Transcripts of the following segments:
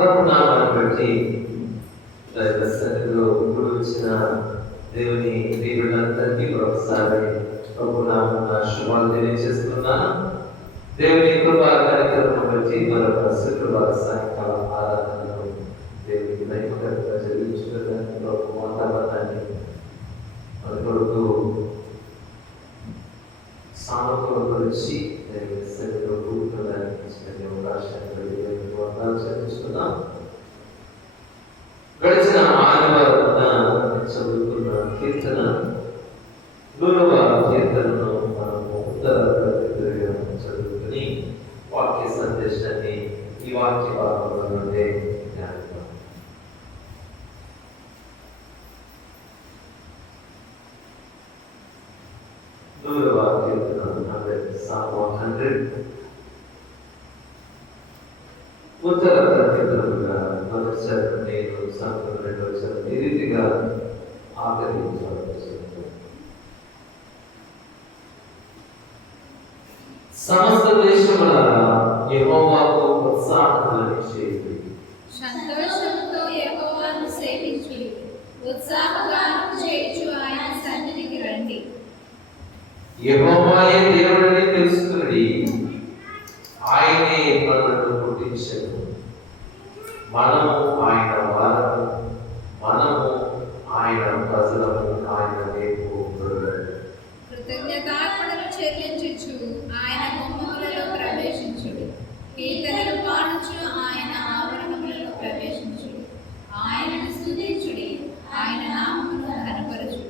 ప్రభు నామాన్ని బట్టి సన్నిధిలో ఇప్పుడు వచ్చిన దేవుని దేవుళ్ళందరికీ మరొకసారి ప్రభు నామమున శుభాలు తెలియజేస్తున్నాను. దేవుని కృపా కార్యక్రమం బట్టి మరొక శుక్రవార సాయంకాల ఆరాధనలో దేవుని నైపుణ్యంగా చెల్లించుకోవడానికి ప్రభు వాతావరణాన్ని మన కొరకు సామర్థ్యం గురించి దేవుని సన్నిధిలో కూర్చోడానికి ఇచ్చిన అవకాశాన్ని చెల్లిస్తున్నాం. గడిచిన ఆదివారం చదువుకున్న కీర్తన 100వ కీర్తనను మనము ఉత్తర ప్రతిగా చదువుకుని వాక్య సందేశాన్ని ఈ వాక్య భాగంలో నుండే ధ్యానిద్దాం. 100వ కీర్తన Psalm 100 ఉత్తర ప్రతిగా మొదటి నేను సంఖ్య 2 ఈ రీతిగా ఆకరించాలి. సమస్త దేశములారా యెహోవాకు ఉత్సాహములను చేయుడి, సంతోషముతో యెహోవాను సేవించుడి, ఉత్సాహగానం చేయుచు ఆయన సన్నిధికి రండి. యెహోవాయే దేవుడని తెలుసుకుని ఆయనే మనలను పుట్టించెను. మనము ఆయన వారము, మనము ఆయన ప్రజలము, ఆయన వైపు కృతజ్ఞతార్పణలు చెల్లించుచు ఆయన గుమ్మములలో ప్రవేశించుడి, కీర్తనలు పాడుచు ఆయన ఆవరణములలో ప్రవేశించుడి, ఆయనను స్తుతించుడి, ఆయన నామమును ఘనపరచుడి.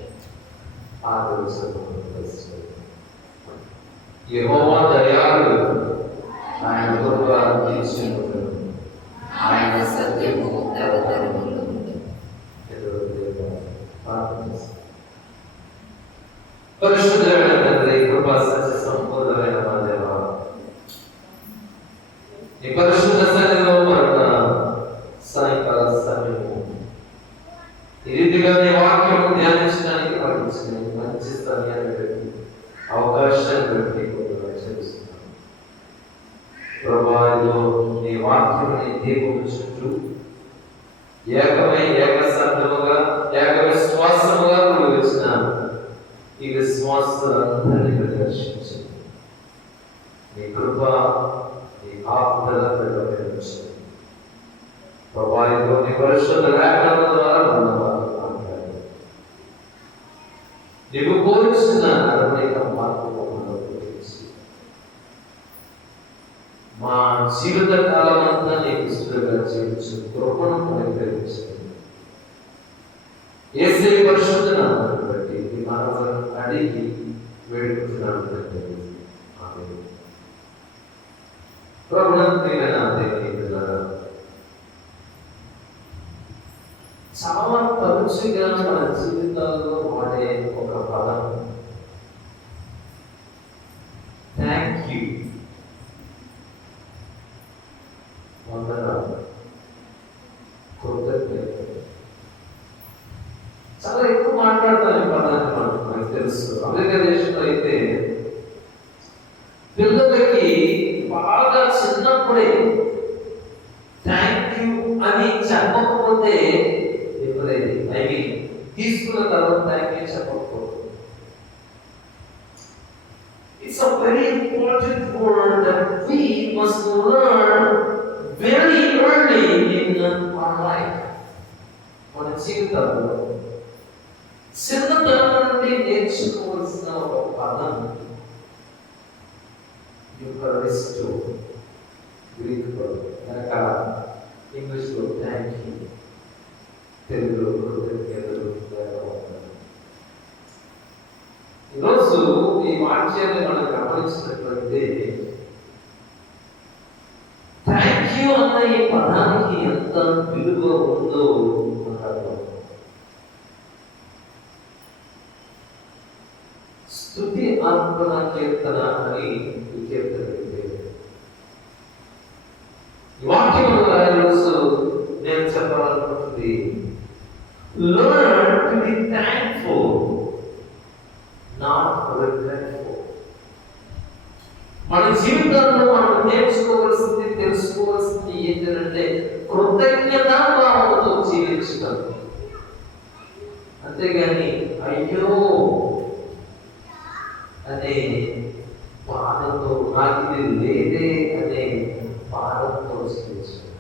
యెహోవా దయాళుడు, ఆయన కృప నిత్యమును, ఆయన సత్యము తరతరములు ఉండును. పరిశుద్ధమైన తండ్రి, కృపా సత్య సంపూర్ణమైన మా దేవా, నీ పరిశుద్ధ సన్నిధిలో మరొక సాయంకాల సమయము ఈ రీతిగా నీ వాక్యం ధ్యానించడానికి పాటించిన మంచి సమయాన్ని బట్టి అవకాశాన్ని బట్టి చెల్లిస్తున్నాను. ప్రభావిలో నీ వాక్యముని దీపము చుట్టూ ఏకమై ఏకసంధముగా ఏక విశ్వాసముగా నువ్వు వచ్చిన ఈ విశ్వాసాలందరినీ దర్శించింది. నీ కృప, నీ ఆత్మల ప్రకటించింది. ప్రభావిలో నీ పరిశుద్ధ లేఖనాల ద్వారా మాట్లాడి నీవు కోరుచున్న అనేక మార్పులు మా జీవిత కాలం అంతా నీకు ఇష్టంగా జీవించు కృపను అనుగ్రహించండి. యేసయ్య పరిశుద్ధ నామమును బట్టి ఈ మనవులను అడిగి వేడుకుంటున్నాను తండ్రి. ఆమేన్. ప్రభునందైన దేవుని బిడ్డలారా, చాలా తరచుగా మన జీవితాల్లో వాడే ఒక పదం థ్యాంక్ యూ. చాలా ఎక్కువ మాట్లాడతాను ఈ పదాన్ని. మనకు తెలుసు, అమెరికా దేశంలో అయితే పిల్లలకి బాగా చిన్నప్పుడే థ్యాంక్ యూ అని చెప్పకపోతే తీసుకున్న తర్వాత థ్యాంక్ యూ చెప్పకపోతే it's a very important word that we must learn very early in our life. మన జీవితంలో చిన్నతనం నుండి నేర్చుకోవాల్సిన ఒక పదం యూకరిస్టు, గ్రీక్ వర్డ్, కనుక ఇంగ్లీష్లో థ్యాంక్ యూ, తెలుగులో కృతజ్ఞతలు. ఈరోజు ఈ వాక్యాన్ని మనం గమనించినట్లయితే థ్యాంక్ యూ అన్న ఈ పదానికి ఎంత విలువ ఉందో మాట్లాడతాం. స్తుతి అర్పణ కీర్తన అని ఈ కీర్తన వాక్యం ఈరోజు నేను చెప్పాలనుకుంటుంది, learn to be thankful, not regretful. మన జీవితంలో మనం నేర్చుకోవాల్సింది, తెలుసుకోవాల్సింది ఏంటంటే కృతజ్ఞతా భావంతో జీవించడం. అంతేగాని అయ్యో అనే బాధతో, నాకు ఇది లేదే అనే బాధతో జీవించడం.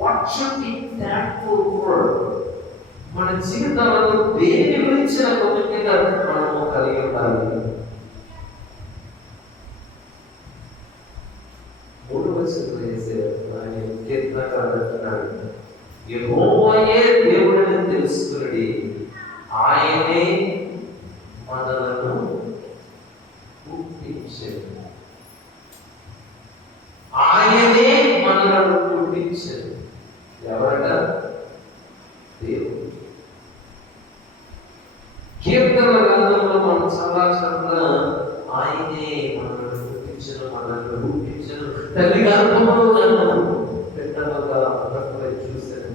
What should be thankful for? మన జీవితాలలో దేని గురించిన కృతజ్ఞత మనము కలిగి ఉండాలి. యెహోవాయే దేవుడని తెలుసుకుని ఆయనే మనలను పుట్టించాడు. ఆయనే మనలను పుట్టించాడు. ఎవరట? దేవుడు. కీర్తనల గ్రంథంలో మనం చాలా చోట్ల ఆయనే మనలను పుట్టించను, మనల్ని పుట్టించను, తల్లి గర్భంలో నన్ను పెట్టమగా చూసాను.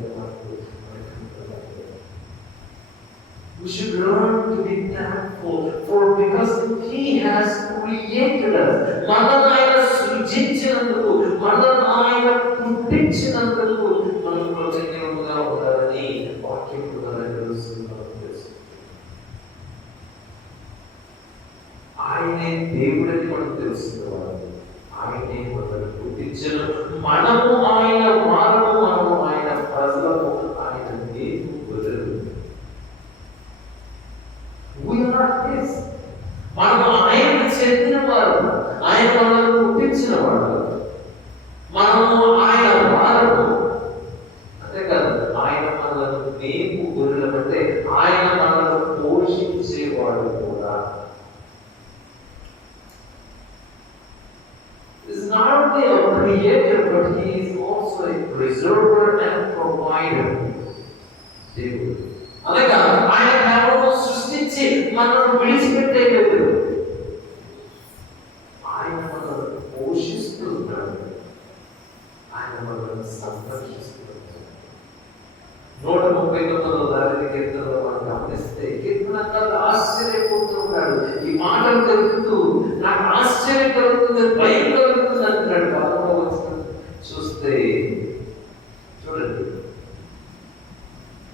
We should learn to be thankful for because He has created us. మనల్ని ఆయన సృజించినందుకు, మనల్ని ఆయన పుట్టించినందుకు మనం కృతజ్ఞులుగా ఉండాలని వాక్యం ద్వారా తెలుస్తున్నాం. ఆయనే దేవుడని మనం తెలుసుకోవాలి. ఆయనే మనల్ని పుట్టించను, మనము ఆయన వారము, మనము ఆయన ప్రజలము, ఆయన దేవుడు. మనము ఆయనకు చెందిన వారు, ఆయన మనల్ని పుట్టించిన వాడు, మనము ఆయన వారము. అంతేకాదు, ఆయన మనల్ని మేము గొర్రెలమంటే ఆయన మనల్ని పోషించేవాడు కూడా. Is not only a creator, but He is also a preserver and provider. దేవుడు అనగా ఆయన కేవలం సృష్టించి మనల్ని విడిచిపెట్టేలేదు, ఆయన మనల్ని పోషిస్తున్నాడు, ఆయన మనల్ని సంరక్షిస్తున్నాడు. 139 కీర్తనలో మనం గమనిస్తే కీర్తనకారుడు ఆశ్చర్యపోతున్నాడు. ఈ మాటలు తెలుపుతూ నాకు ఆశ్చర్యం కలుగుతుంది, భయం కలుగుతుంది అంటున్నాడు. 11వ వచనం చూస్తే చూడండి,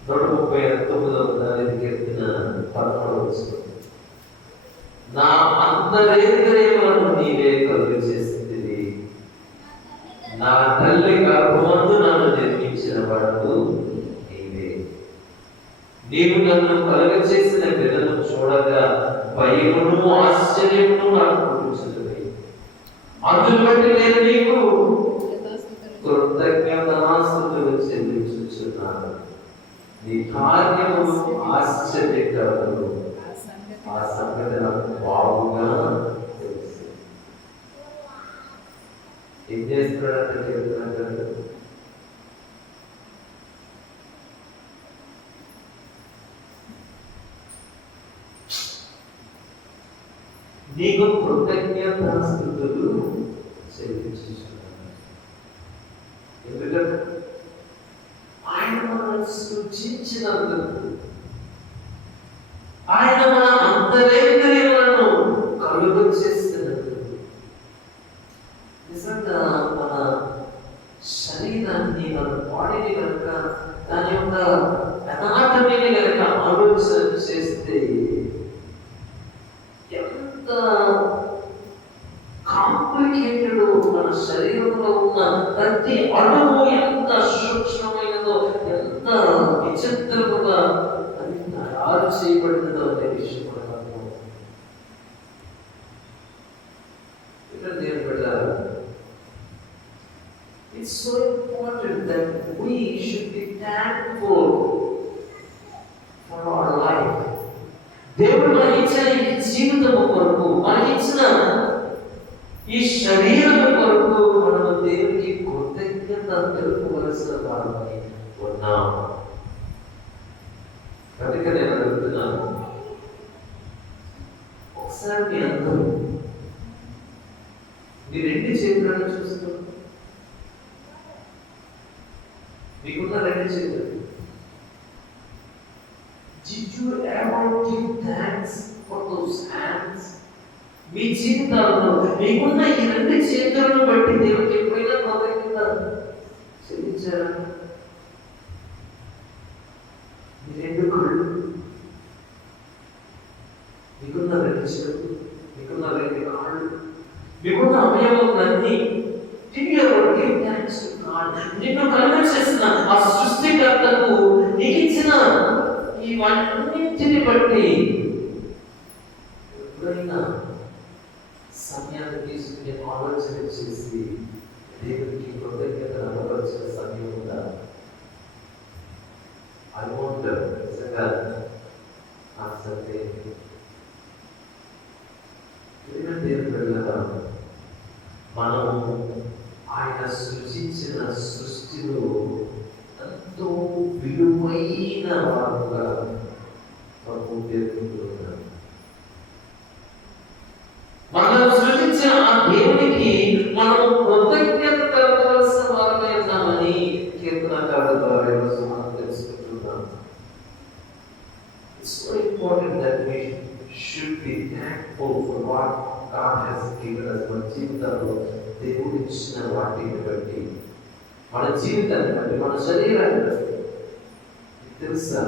139 కీర్తన 11వ వచనం. నా అంతరేంద్రియములను నీవే కలుగు చేసింది, నా తల్లి గర్భమందు నన్ను నిర్మించిన వాడు నీవే. నీవు నన్ను కలుగ చేసిన బిడ్డను చూడగా భయమును ఆశ్చర్యమును నాకు పుట్టుచున్నది. అందును బట్టి నేను నీకు కృతజ్ఞతాస్తుతులు చెల్లించుచున్నాను. నీ కార్యములు ఆశ్చర్యకరములు, ఆ సంగతి నాకు బాగుగా తెలుసు. ఏం చేస్తున్నాడంటే చెప్తున్నాడు, నీకు కృతజ్ఞతాస్తుతులు చెల్లించుచున్నాను. ఎందుకంటే ఆయన మనల్ని సృజించినందుకు, ఆయన మన అంతరేంద్రియములను కలుగ చేసినందుకు. నిజంగా మన శరీరాన్ని, మన బాడీని కనుక, దాని యొక్క అనాటమీని కనుక ఆలోచన చేస్తే ఎంత కాంప్లికేటెడ్, మన శరీరంలో ఉన్న ప్రతి అణువు ఎంత సూక్ష్మమైనదో, ఎంత విచిత్రముగా అది తయారు చేయబడినదో అనే విషయం కూడా it's so important that we should be thankful for our life. దేవుడు మనకి ఇచ్చిన ఈ జీవితము కొరకు, మనకి ఇచ్చిన ఈ శరీరము కొరకు మనము దేవునికి కృతజ్ఞత తెలుపవలసిన వారమై ఉన్నాం. కనుక నేను అడుగుతున్నాను, ఒకసారి మీ అందరూ మీ 2 చేతులను చూస్తున్నారు. మీకున్న 2 చేతులు. Did you ever give thanks for those hands? మీ జీవితాల్లో మీకున్న ఈ రెండు చేతులను బట్టి దేవుడికి ఎప్పుడైనా కృతజ్ఞత చెల్లించారా? మీ రెండు కళ్ళు, మీకున్న రెండు చేతులు, మీకున్న రెండు కాళ్ళు, మీకున్న అవయవాలన్నీ నిన్ను కలుగ చేసిన ఆ సృష్టికర్తకు నీకు ఇచ్చిన ఇవన్నింటిని బట్టి ఎప్పుడైనా సమయాన్ని తీసుకుని ఆలోచన చేసి దేవునికి కృతజ్ఞత అనుభవించిన సమయం ఉందా? అనుకుంటారు నిజంగా ఆసక్తి దేవుని వెళ్ళగా మనము ఆయన సృష్టించిన సృష్టిలో ఎంతో విలువైన వారుగా మనం పేర్కొంటున్నాం. మనం సృష్టించిన ఆ దేవునికి మనము కృతజ్ఞత కలగవలసిన వారమే ఉన్నామని కీర్తనకారుడు ద్వారా మనం తెలుసుకుంటున్నాం. It's so important that we should be thankful for what God has given us. మన జీవితంలో దేవుడు ఇచ్చిన వాటిని బట్టి, మన జీవితాన్ని బట్టి, మన శరీరాన్ని బట్టి. తెలుసా,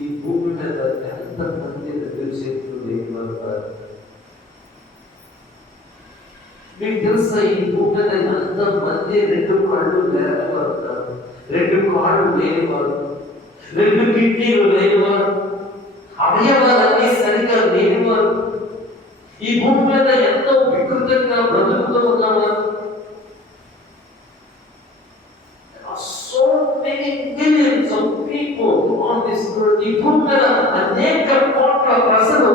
ఈ భూమి మీద ఎంతమంది రెండు చేతులు లేని వారు కాదు. మీకు తెలుసా, ఈ భూమి మీద ఎంతమంది రెండు కళ్ళు లేని వారు కాదు, రెండు కాళ్ళు లేనివారు, రెండు కిడ్నీలు లేనివారు, అవయవాలన్నీ సరిగా లేనివారు, ఈ భూమి మీద ఎంతో వికృతంగా బ్రతుకుతూ ఉన్నవారు. So many millions of people on this earth. ఈ భూమి మీద అనేక కోట్ల ప్రజలు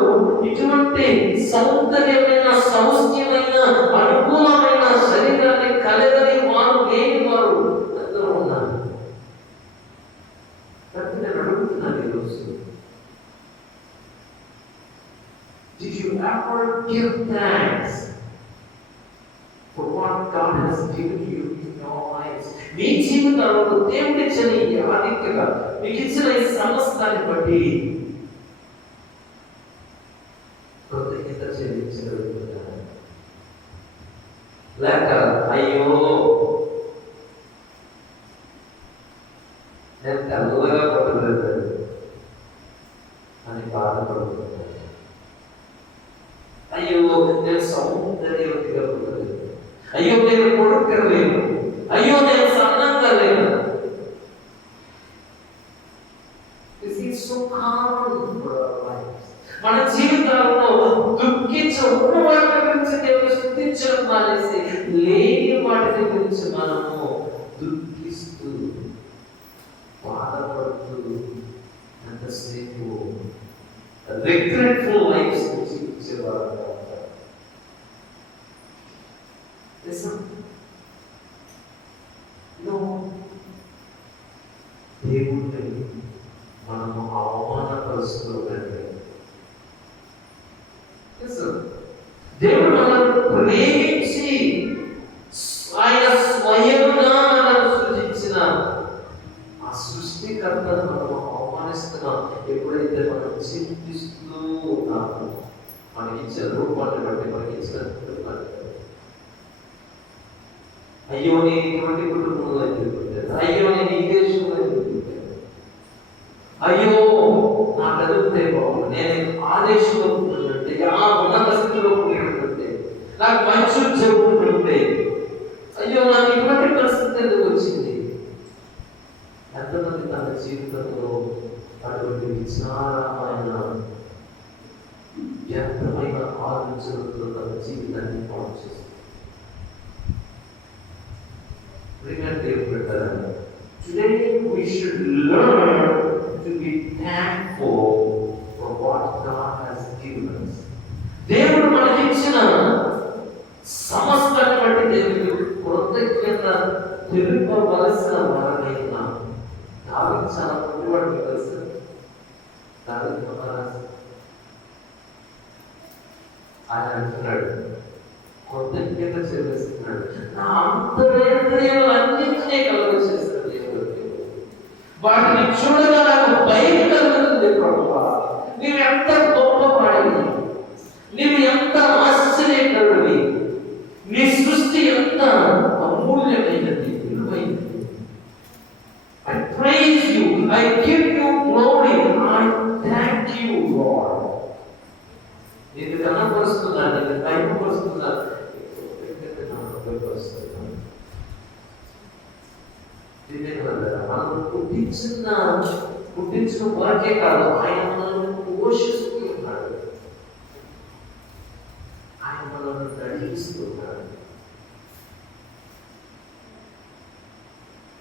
ఇటువంటి సౌందర్యమైన, సౌష్ట్యమైన, అనుకూలమైన శరీరాన్ని కలగని వారు, లేని వారు అందరూ ఉన్నారు. నేను అడుగుతున్నాను ఈరోజు, did you ever give thanks for what God has given you in your lives? మీ జీవితంలో దేవుడి ఇచ్చిన ఈ ఆధిక్యత, మీకు ఇచ్చిన ఈ సమస్తాన్ని బట్టి కృతజ్ఞత చెల్లించగలుగుతారా? లేక అయ్యో నేను తెల్లగా పడలేదు అని బాధపడుతున్నాను, అయ్యో నేను సౌందర్యవతిగా పుట్టలేదు, అయ్యో నేను కొడుకలేను, అయ్యో నేను సన్నంగా లేను. మన జీవితాల్లో దుఃఖించే ఉన్న వాటి గురించి దేవుడు స్తుతించడం మానేసి లేని వాటి గురించి మనము దుఃఖిస్తూ బాధపడుతూ ఎంతసేపు రిగ్రెట్ఫుల్ లైఫ్ జీవించేవారు. దేవుడిని మనము అవమానపరుస్తున్నట్లయితే, దేవుడు మనల్ని ప్రేమించి ఆయన స్వయంగా మనల్ని సృజించిన ఆ సృష్టికర్తను మనం అవమానిస్తున్నాం. ఎప్పుడైతే మనం చింతిస్తూ ఉన్నామో మనకి ఇచ్చిన రూపాన్ని బట్టి, మనకి ఇచ్చిన కుటుంబాన్ని బట్టి, అయ్యో నేను ఇటువంటి కుటుంబంలో ఎదుర్కొంటాను, అయ్యో నేను ఈ దేశంలో ఎదుర్కొంటాను, అయ్యో నాకు ఎదుగుతే బాబు, నేను ఆ దేశంలో ఉంటుంటే, ఆ ఉన్నత స్థితిలో ఉంటుంటే, నాకు మంచి ఉద్యోగం ఉంటుంటే, అయ్యో నాకు ఇటువంటి పరిస్థితి ఎందుకు వచ్చింది? ఎంతమంది తన జీవితంలో అటువంటి విచారమైన, వ్యర్థమైన ఆలోచనలతో తన జీవితాన్ని పాడు చేస్తుంది. Today we should learn to be thankful for what God has given us. దేవుడు మనకి ఇచ్చిన సమస్తాన్ని బట్టి దేవుడికి కృతజ్ఞత తెలుపవలసిన వారమైనా. దావీదు చాలా పొందివాడు, మీకు తెలుసు. దావీదు మహారాజు ఆయన అంటున్నాడు, కృతజ్ఞత చెల్లిస్తున్నాడు, నా అంతరేంద్రియాలన్నింటినీ కలుగజేస్తాడు దేవుడు. వాటిని చూడగా నాకు భయం కలుగుతుంది ప్రభువా, నీవు ఎంత గొప్పవాడివి, నీవు God. నేను కనపరుస్తున్నాను, నేను భయపరుస్తున్నాను. మనం పుట్టించిన వరకే కాదు, ఆయన మనల్ని పోషిస్తూ ఉన్నాడు, ఆయన మనల్ని నడిపిస్తున్నాడు.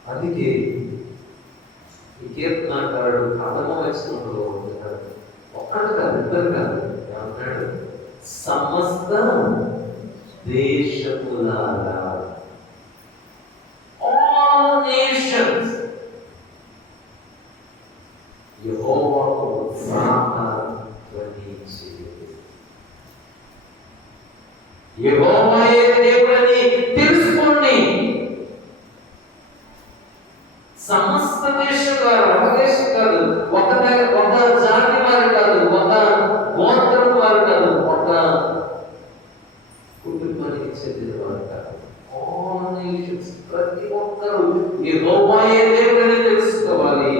అందుకే ఈ కీర్తనాకారుడు ప్రథమ వచనంలో ఉంటున్నాడు, ఒక్కడు కాదు, ఇద్దరు కాదు, ఏమన్నాడు? సమస్త దేశములారా, all nations, యెహోవాకు ఉత్సాహధ్వని చేయుడి. యెహోవాయే దేవుడని తెలుసుకోండి. సమస్త దేశం కాదు, ఒక దేశం కాదు, ఒక జాతి వారు కాదు, ఒక గోత్రం వారు కాదు, ఒక కుటుంబానికి చెందిన వారు కాదు, all nations, ప్రతి ఒక్కరూ యెహోవాయే దేవుడని తెలుసుకోవాలి.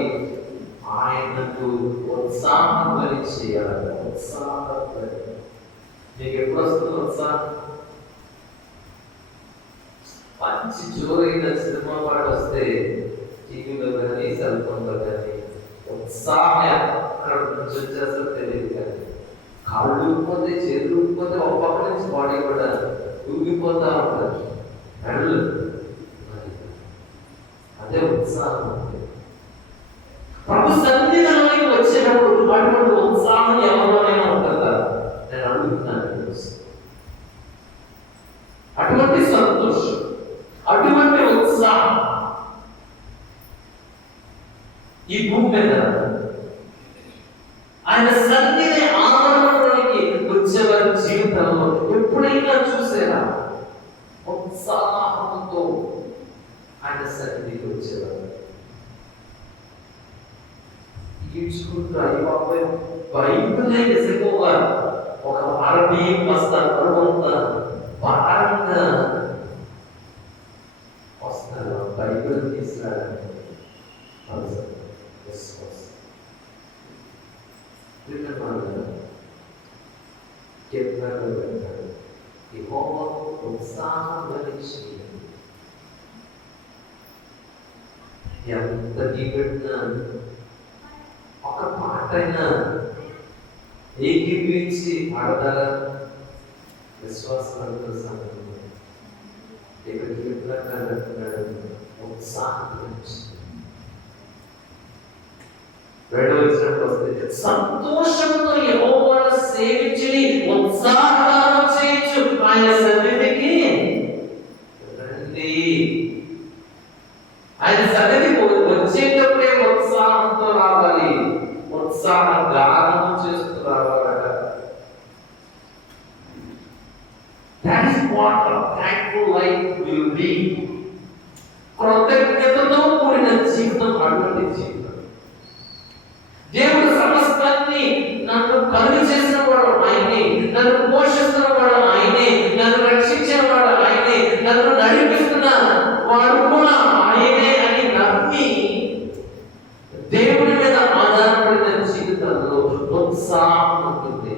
ఆయనకు ఉత్సాహధ్వని చేయాలి. ఉత్సాహధ్వని మీకు ఎప్పుడు వస్తుంది ఉత్సాహం? మంచి జోరైన సినిమా పాట వస్తే టీవీలో కానీ సెల్ ఫోన్లో కానీ ఉత్సాహం ఎక్కడ నుంచి వచ్చేస్తో తెలియదు, కానీ కాళ్ళు ఊగిపోతే, చేతులు ఊగిపోతే, ఒక పక్క నుంచి బాడీ కూడా ఊగిపోతా ఉంటుంది. అదే ఉత్సాహం. ప్రభు సన్నిధిలోకి వచ్చినప్పుడు అటువంటి ఉత్సాహం ఎవరిలోనైనా ఉంటుందా? నేను అడుగుతున్నాను. అటువంటి సంతోషం, అటువంటి ఉత్సాహం ఈ భూమి మీద ఆయన సన్నిధి ఆనందంలోనికి వచ్చేవారి జీవితంలో ఎప్పుడైనా చూసారా? ఉత్సాహంతో ఆయన సన్నిధికి వచ్చేవారు. ఈడ్చుకుంటూ అయ్యబాబు బైబిలే నిజంగా ఒక అరబీ వస్తారు, పరువంత భారంగా వస్తారు. బైబిల్ తీసుకురావడానికి ఉత్సాహం కలిగి ఎంత పెట్టినా ఒక మాట అయినా ఏకీపించి పాడతారా? విశ్వాసం ఉత్సాహం రెండవ వచ్చినప్పుడు వస్తే సంతోషంతో యెహోవాను సేవించి ఉత్సాహగానం చేయొచ్చు. ఆయన సన్నిధికి రండి. ఆయన సన్నిధికి వచ్చేటప్పుడే ఉత్సాహంతో రావాలి, ఉత్సాహ గానం చేస్తూ రావాలట. That is what a thankful life will be. కృతజ్ఞతతో కూడిన జీవితం అటువంటి జీవితం. దేవుడు సమస్తాన్ని నన్ను కలుగు చేసిన వాడు ఆయనే, నన్ను పోషిస్తున్న వాడు ఆయనే, నన్ను రక్షించిన వాడు ఆయనే, నన్ను నడిపిస్తున్న వాడు కూడా ఆయనే అని నమ్మి దేవుడి మీద ఆధారపడిన జీవితంలో ఉత్సాహం ఉంటుంది.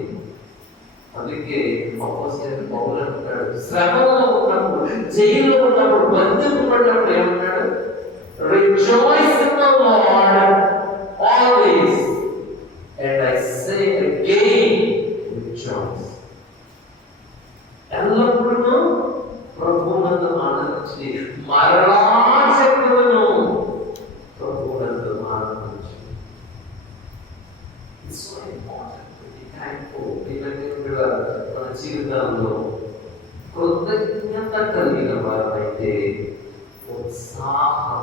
అందుకే అపోస్తలుడు పౌలు అంటాడు, శ్రమలో ఉన్నప్పుడు, జైల్లో ఉన్నప్పుడు, బంధింపబడినప్పుడు ఏమంటాడు? Rejoice in the Lord always, and I say again, rejoice. ఎల్లప్పుడూ ప్రభువునందు ఆనందించి, మరలా చెప్పుదును, ప్రభువునందు ఆనందించి. It's so important to be thankful. మన జీవితంలో కృతజ్ఞత కలిగిన వారైతే ఉత్సాహం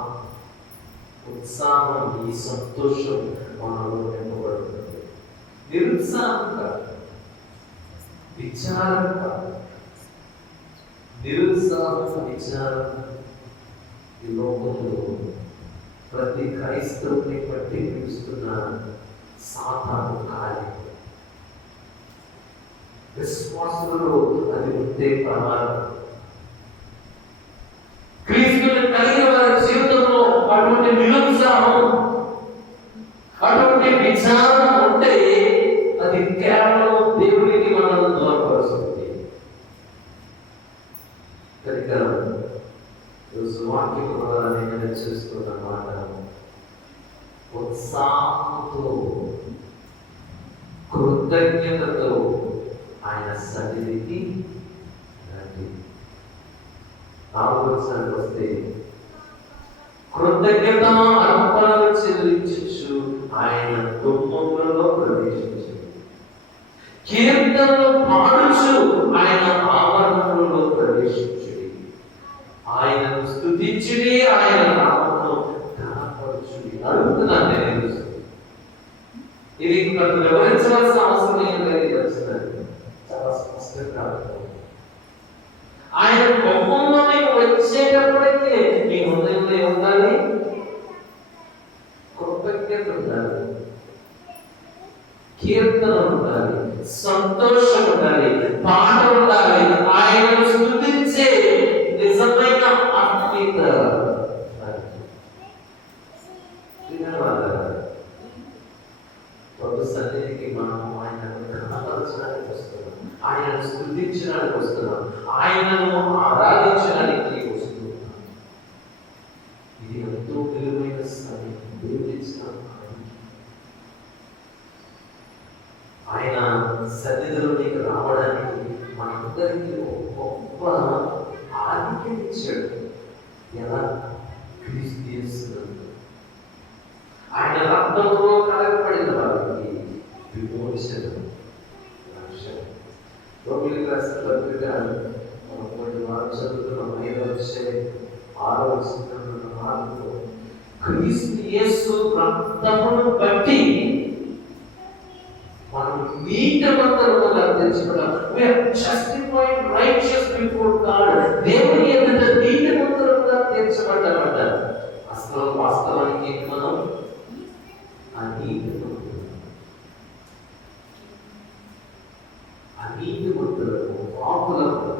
ఈ సంతోషం మనలో నింపబడుతుంది. నిరుత్సాహం కాదు, విచారం కాదు. నిరుత్సాహం, విచారం ఈ లోకంలో ప్రతి క్రైస్తవుని బట్టి పిలుస్తున్న సాతాను కార్యం. విశ్వాసులలో అది ఉంటే ప్రమాదం. క్రీస్తుని కలిగిన వారి జీవితంలో అటువంటి నిరుత్సాహం, అటువంటి విచారం ఉంటే అది అది కేవలం దేవునికి మనల్ని దూరపరుస్తుంది. కనుక వాక్యం ద్వారా నేను చూస్తున్న మాట, ఉత్సాహంతో కృతజ్ఞతతో ఆయన సన్నిధికి రండి. 4వ వచనానికి వస్తే, కృతజ్ఞత అర్పణలు చెల్లించు ఆయన గుమ్మములలో ప్రవేశించు, కీర్తనలు పాడుచు ఆయన ఆవరణములలో ప్రవేశించు, ఆయనను స్తుతించుడి, ఆయన నామమును ఘనపరచుడి. అడుగుతున్నాను నేను, ఇది కొంత వివరించవలసిన అవసరం ఏం లేదు, చాలా స్పష్టంగా ఆయన కోపంలో నీకు వచ్చేటప్పటికే నీ హృదయంలో ఏముండాలి? కృతజ్ఞత ఉండాలి, కీర్తన ఉండాలి, సంతోషం ఉండాలి, పాట ఉండాలి, ఆయనను స్తుతించే నిజమైన ఆత్మీయత. ప్రభు సన్నిధికి మనం ఆయనను ఘనపరచడానికి వస్తున్నాం, ఆయనను స్తుతించడానికి వస్తున్నాం, ఆయనను ఆరాధించడానికి వస్తున్నాం. ఇది ఎంతో విలువైన సమయం. దేవుడిచ్చిన ఆయన సన్నిధిలోనికి రావడానికి మనందరికీ ఒక గొప్ప ఆధిక్యం ఇచ్చాడు. ఎలా? క్రీస్తు యేసునందు ఆయన రక్తంలో కలగబడిన వారికి విమోచన. రోమిలకు రాసిన పత్రిక మనం కొన్ని వారు చదువుతున్నాం, 5వ అధ్యాయం 6వ వచనంలో మాటలో, క్రీస్తు యేసు రక్తమును బట్టి మనం నీతిమంతులుగా తీర్చబడ్డాం. We are justified righteous before God. దేవుని ఎదుట నీతిమంతులుగా తీర్చబడ్డామట. అసలు వాస్తవానికి మనం అనీతిమంతులకు, పాపులకు,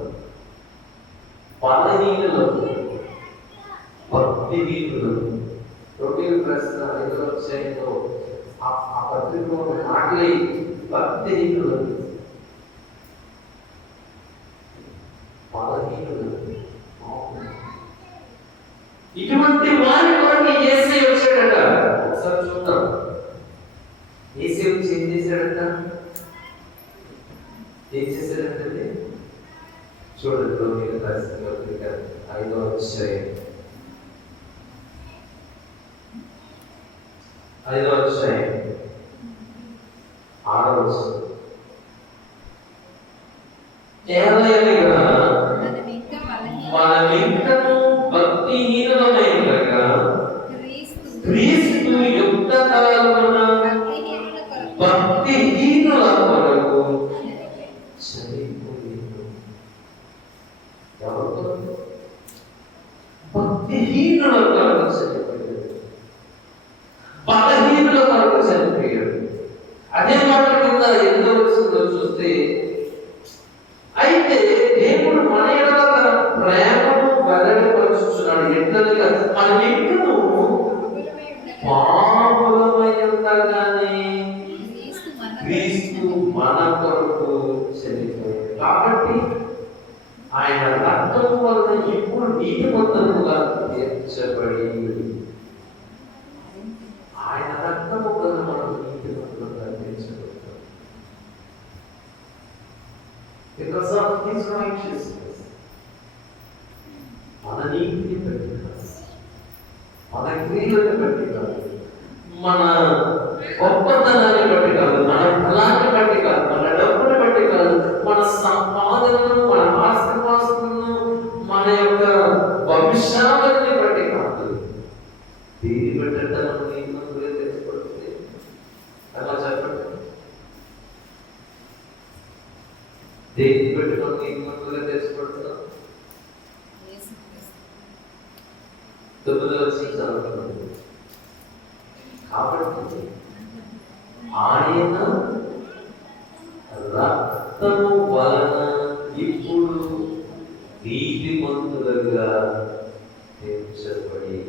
బలహీనులకు, భక్తిహీనులకు. రోమిలకు రాసిన 5వ అధ్యాయంలో ఆ పత్రికలో ఒక మాటలే భక్తిహీనులకు, బలహీనులకు, ఇటువంటి వారి కొరకు యేసయ్య వచ్చాడట. ఒకసారి చూద్దాం, యేసయ్య వచ్చి ఏం చేశాడట? ఏం చేశాడంటే చూడండి, రోమిలకు రాసిన పత్రిక 5వ అధ్యాయం 6వ వచనం. ఏలయనగా మనమింకను భక్తిహీనులమై ఉండగా క్రీస్తు యుక్త కాలమున భక్తిహీనుల కొరకు చనిపోయాడు. ఎవరు? భక్తిహీనుల కొరకు చనిపోయాడు, బలహీనుల కొరకు చనిపోయాడు. అదే మాట కింద 8వ వచనంలో చూస్తే, అయితే దేవుడు మన ఎడల తన ప్రేమను వెల్లడిపరుచుచున్నాడు. ఎట్లనగా మనమింకను పాపులమై ఉండగానే క్రీస్తు మన కొరకు చనిపోయాడు. కాబట్టి ఆయన రక్తము వలన ఇప్పుడు నీతిమంతులుగా తీర్చబడి, ఆయన రక్తము వలన మనం నీతిమంతులుగా తీర్చబడతాం. Because of his righteousness. మన నీతిని బట్టి కాదు, మన క్రియలను బట్టి కాదు, మన గొప్పతనాన్ని బట్టి కాదు, మన బలాన్ని బట్టి కాదు, మన డబ్బుని బట్టి కాదు, మన సంపాదనను, మన ఆస్తిపాస్తులను, మన యొక్క భవిష్యాన్ని బట్టి కాదు. దీన్ని బట్టి మనం నీతిమంతులుగా తీర్చబడుతుంది. అలా చెప్పండి, దేన్ని బట్టి మనం నీతిమంతులుగా తీర్చబడుతున్నాం? 9వ వచనం చదువుతున్నాం. కాబట్టి ఆయన రక్తము వలన ఇప్పుడు నీతిమంతులుగా తీర్చబడి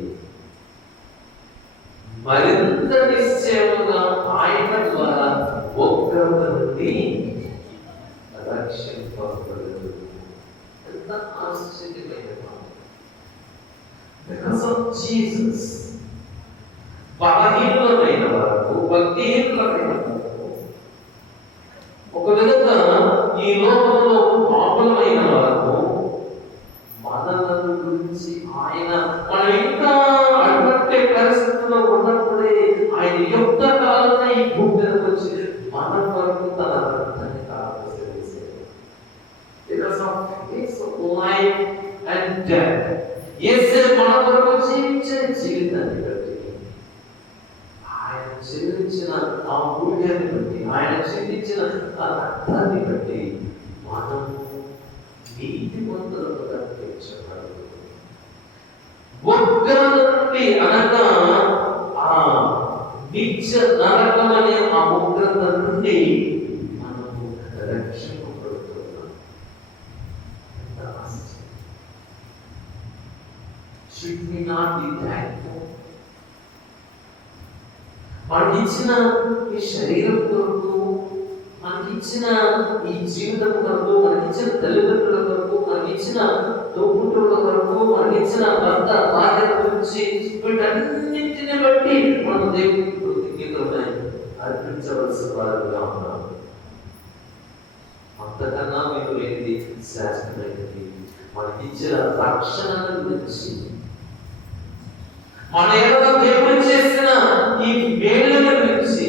మరింత నిశ్చయముగా ఆయన ద్వారా ఉగ్రతను ఎవరిని రక్షింపబడదు. ఎంత ఆశ్చర్యమైన మాట. Because of Jesus, బలహీనులమైన వరకు, భక్తిహీనులమైన వరకు, ఒక విధంగా ఈ లోకంలో పాపులమైన వరకు మనలను గురించి ఆయన, మనం ఇంకా అటువంటి పరిస్థితుల్లో ఉన్నప్పుడే ఆయన యుక్త కాలంలో ఈ భూమి మీదకి వచ్చి మన వరకు తన రక్తాన్ని కాపాడేశాడు. Because of his life and death, యేసు మన కొరకు జీవించిన జీవితాన్ని బట్టి, ఆయన చెల్లించిన ఆ మూల్యాన్ని బట్టి, ఆయన చెల్లించిన ఆ రక్తాన్ని బట్టి మనం నీతిమంతులకు కనిపించబడదు. ఉగ్రత నుండి అనగా ఆ నిత్య నరకం అనే ఆ ఉగ్రత నుండి మనము రక్షింపబడుతున్నాం. Should we not be thankful? మనకిచ్చిన ఈ శరీరం కొరకు, మనకిచ్చిన ఈ జీవితం కొరకు, మనకిచ్చిన తల్లిదండ్రుల కొరకు, మనకిచ్చిన తోబుట్టువుల కొరకు, మనకిచ్చిన భర్త భార్య గురించి, వీటన్నింటిని బట్టి మనం దేవునికి కృతజ్ఞతలు అర్పించవలసిన వారుగా ఉన్నాం. అంతకన్నా మీకు లేనిది శాశ్వతమైనది. మనకిచ్చిన రక్షణ గురించి, మన ఎడల దేవుడు చేసిన ఈ మేలుల గురించి,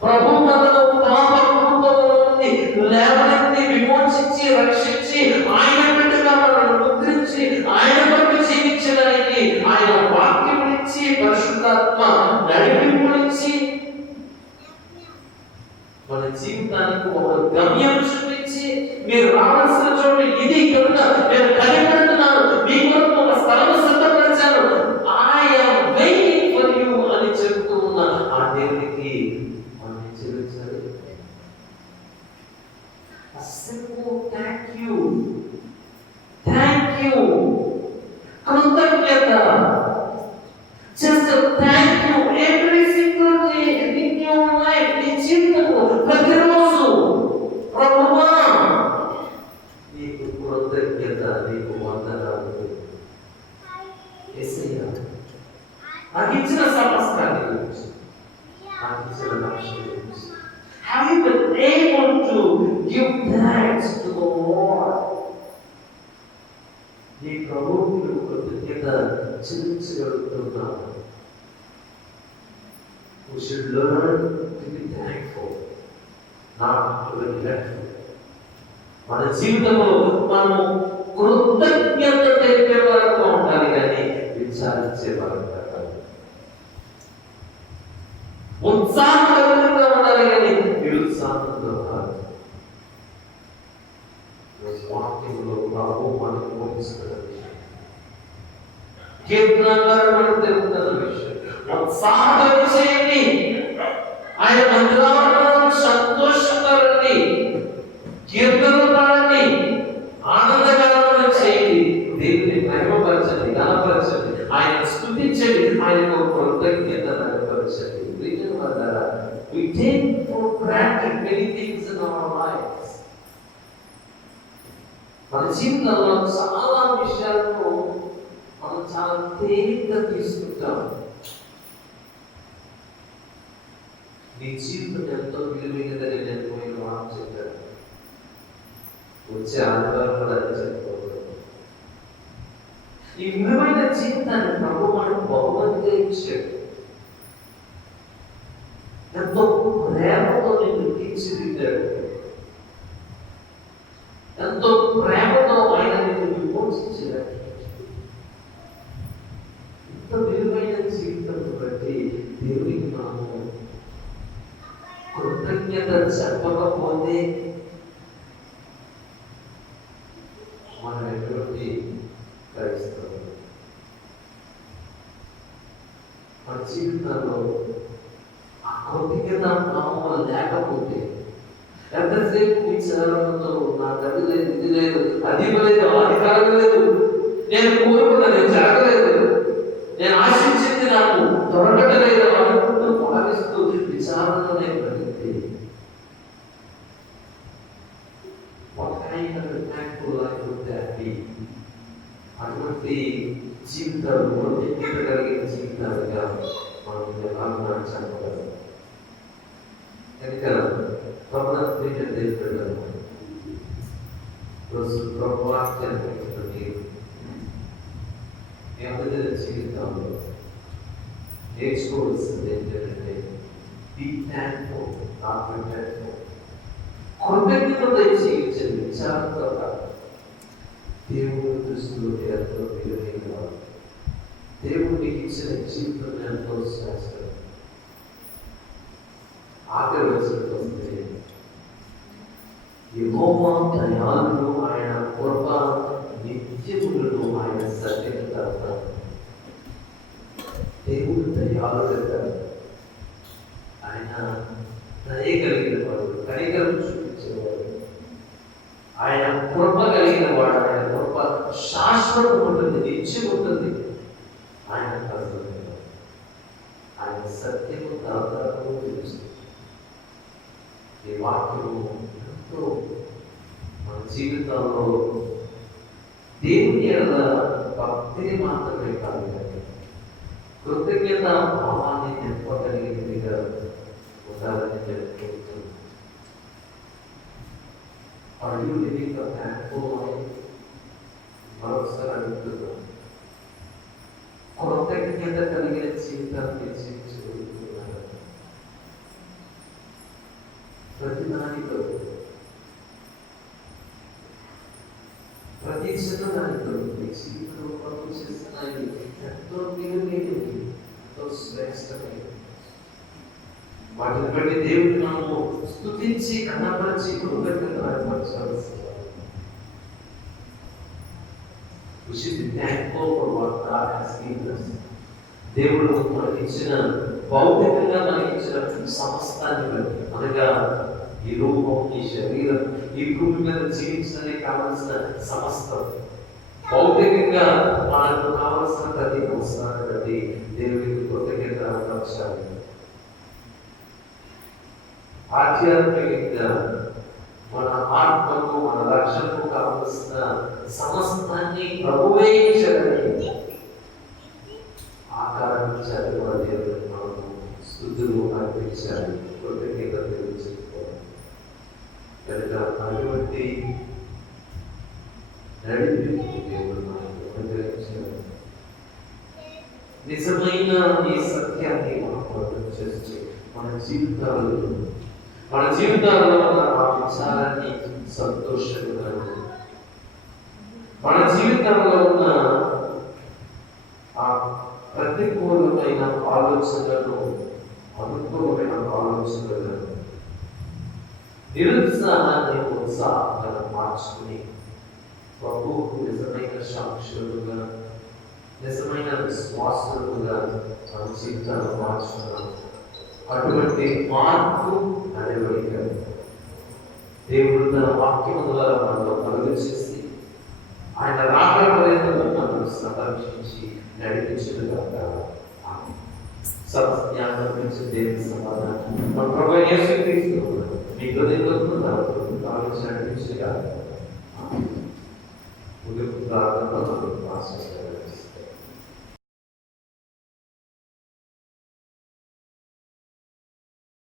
ప్రభు మనను పాప కుటుంబం నుండి లేవనెత్తి విమోచించి రక్షించి ఆయన బిడ్డగా మనల్ని ముద్రించి ఆయన కొరకు జీవించడానికి ఆయన వాక్యమునిచ్చి పరిశుద్ధాత్మ నడిపింపునిచ్చి మన జీవితానికి ఒక గమ్యం చూపించి, మీరు రావాల్సిన చోటు ఇది కనుక నేను కనిపెడుతున్నాను, మీ కొరకు ఒక స్థలం సిద్ధపరిచాను, I am waiting for you అని చెప్తూ ఉన్న ఆ దేవునికి మనం చెల్లించాలి. A simple thank you, కృతజ్ఞత, just a thank you every single day in your life. నీ జీవితంలో ప్రతిరోజు ప్రభువా నీకు కృతజ్ఞత, నీకు వందనాలు యేసయ్యా, నాకు ఇచ్చిన సమస్తాన్ని గురించి, నాకు ఇచ్చిన లక్ష్యం గురించి. Have you been able to give thanks to the Lord? నీ ప్రభువుకి కృతజ్ఞత చెల్లించగలుగుతున్నాను. We should learn to be thankful, not to be neglectful. మన జీవితంలో మనము కృతజ్ఞత తెలిపే వరకు ఉండాలి, కానీ విచారించే వరకు కాదు. ఉత్సాహకరంగా ఉండాలి, కానీ నిరుత్సాహంగా కాదు. వాక్యంలో ప్రభు మనకు బోధిస్తున్న విషయం, కీర్తనకారుడు మనకు తెలుపుతున్న విషయం, ఉత్సాహం చేయండి, ఆయన మందిరాలను సంతోషకరండి, కీర్తనలు పాడండి, ఆనందకరమైన చేయండి, దేవుని మహిమపరచండి, ఘనపరచండి, ఆయన స్తుతించండి, ఆయనకు కృతజ్ఞత కనపరచండి. We take for granted many things in our lives. మన జీవితంలో చాలా విషయాలను మనం చాలా తేలిగ్గా తీసుకుంటాం. నీ జీవితం ఎంతో విలువైనదని నేను పోయిన మాట చెప్పాను. వచ్చే ఆదివారం కూడా అది చెప్పబోతున్నాను. ఈ విలువైన జీవితాన్ని ప్రభు మనకు బహుమతిగా ఇచ్చాడు. ఎంతో ప్రేమతో నిన్ను తీర్చిదిద్దాడు, ఎంతో ప్రేమతో ఆయన నిన్ను విమోచించాడు. ఇంత విలువైన జీవితం బట్టి దేవునికి మనము కృతజ్ఞత చెప్పకపోతే మనం ఎటువంటి క్రైస్తవులు? మన జీవితంలో ఆ కృతజ్ఞత భావం లేకపోతే ఎంతసేపు విచారణతో నాకు అది లేదు, ఇది లేదు, అది లేదు, అధికారం లేదు, నేను కోరుకున్నది జరగలేదు, నేను ఆశించింది నాకు దొరకటలేదు అనుకుంటూ భావిస్తూ విచారణలోనే బ్రతికితే what kind of a thankful life would that be? అటువంటి జీవితాలు కలిగిన జీవితాలుగా మనం ఎలా చెప్పగలం? కనుక రోజు ప్రభుత్వాన్ని జీవితంలో నేర్చుకోవాల్సింది ఏంటంటే be thankful, not regretful. కృతజ్ఞత జీవించండి, విచారంతో కాదు. దేవుడు దృష్టిలో ఎంతో విలువైన దేవుడు మీకు ఇచ్చిన జీవితం ఎంతో శాస్త్రం. ఆఖరి వచనంలో వస్తే యెహోవా దయాళుడు, ఆయన కృప నిత్యములను, ఆయన సత్యత. దేవుడు దయాళుడు, ఆయన దయ కలిగిన వాడు, కనికరం చూపించేవాడు, ఆయన కృప కలిగిన వాడు. ఆయన కృప శాశ్వతం ఉంటుంది, నిత్యం ఉంటుంది. ఆయన ఆయన సత్యము తరతరము తెలుస్తుంది. ఈ వాక్యము ఎంతో మన జీవితంలో దేవుని ఎడల భక్తిని మాత్రమే కాదు, కృతజ్ఞత భావాన్ని నింపగలిగినదిగా ఉండాలని చెప్పుకుంటుంది. మరొకసారి అడుగుతున్నాం, కృతజ్ఞత కలిగిన జీవితాన్ని జీవించగలుగుతున్నారు. ప్రతిదానితో ప్రతి చిన్నదానితో మీ జీవితంలో పనులు చేస్తున్నాయి ఎంతో విలువైనవి, ఎంతో శ్రేష్టమైనవి. వాటిని బట్టి దేవుడిని మనము స్తుతించి కనపరిచి కృతజ్ఞత ఏర్పరచాల్సి. We should be thankful for what God has given us. దేవుడు మనకి ఇచ్చిన, భౌతికంగా మనకి ఇచ్చిన సమస్తాన్ని బట్టి, అనగా ఈ రూపం, ఈ శరీరం, ఈ భూమి మీద జీవించడానికి కావలసిన సమస్తం, భౌతికంగా మనకు కావలసిన ప్రతి అవసరాన్ని బట్టి దేవుడికి కృతజ్ఞత ఏర్పరచాలి. ఆధ్యాత్మికంగా మన ఆత్మకు, మన రక్షణకు కావలసిన సమస్తాన్ని ప్రభువే ఇచ్చాడని ఆకారించాలి. మన దేవుడిని మనము స్తుతులు అర్పించాలి, కృతజ్ఞత తెలుసుకోవాలి. కనుక అటువంటి నడిపింపు దేవుడు మనకు అనుగ్రహించాడు. నిజమైన ఈ సత్యాన్ని మనం అర్థం చేస్తూ మన జీవితాలలో ఉన్న ఆ విచారాన్ని సంతోషంగా, మన జీవితంలో ఉన్న ఆ ప్రతికూలమైన ఆలోచనలను అనుకూలమైన ఆలోచనలను, నిరుత్సాహాన్ని ఉత్సాహంగా మార్చుకుని ప్రభువుకు నిజమైన సాక్షులుగా, నిజమైన విశ్వాసులుగా మన జీవితాన్ని మార్చుకున్నాం. అటువంటి మార్పు నడవడిక దేవుడు తన వాక్యం ద్వారా మనలో కలుగు చేసి ఆయన రాకడ పర్యంతము మనల్ని సంరక్షించి నడిపించుగాక. సమజ్ఞానం నుంచి దేవుని సమాధానం మన ప్రభువైన యేసుక్రీస్తు మీ హృదయంలో నడిపించుగాక. ముగింపు ప్రార్థన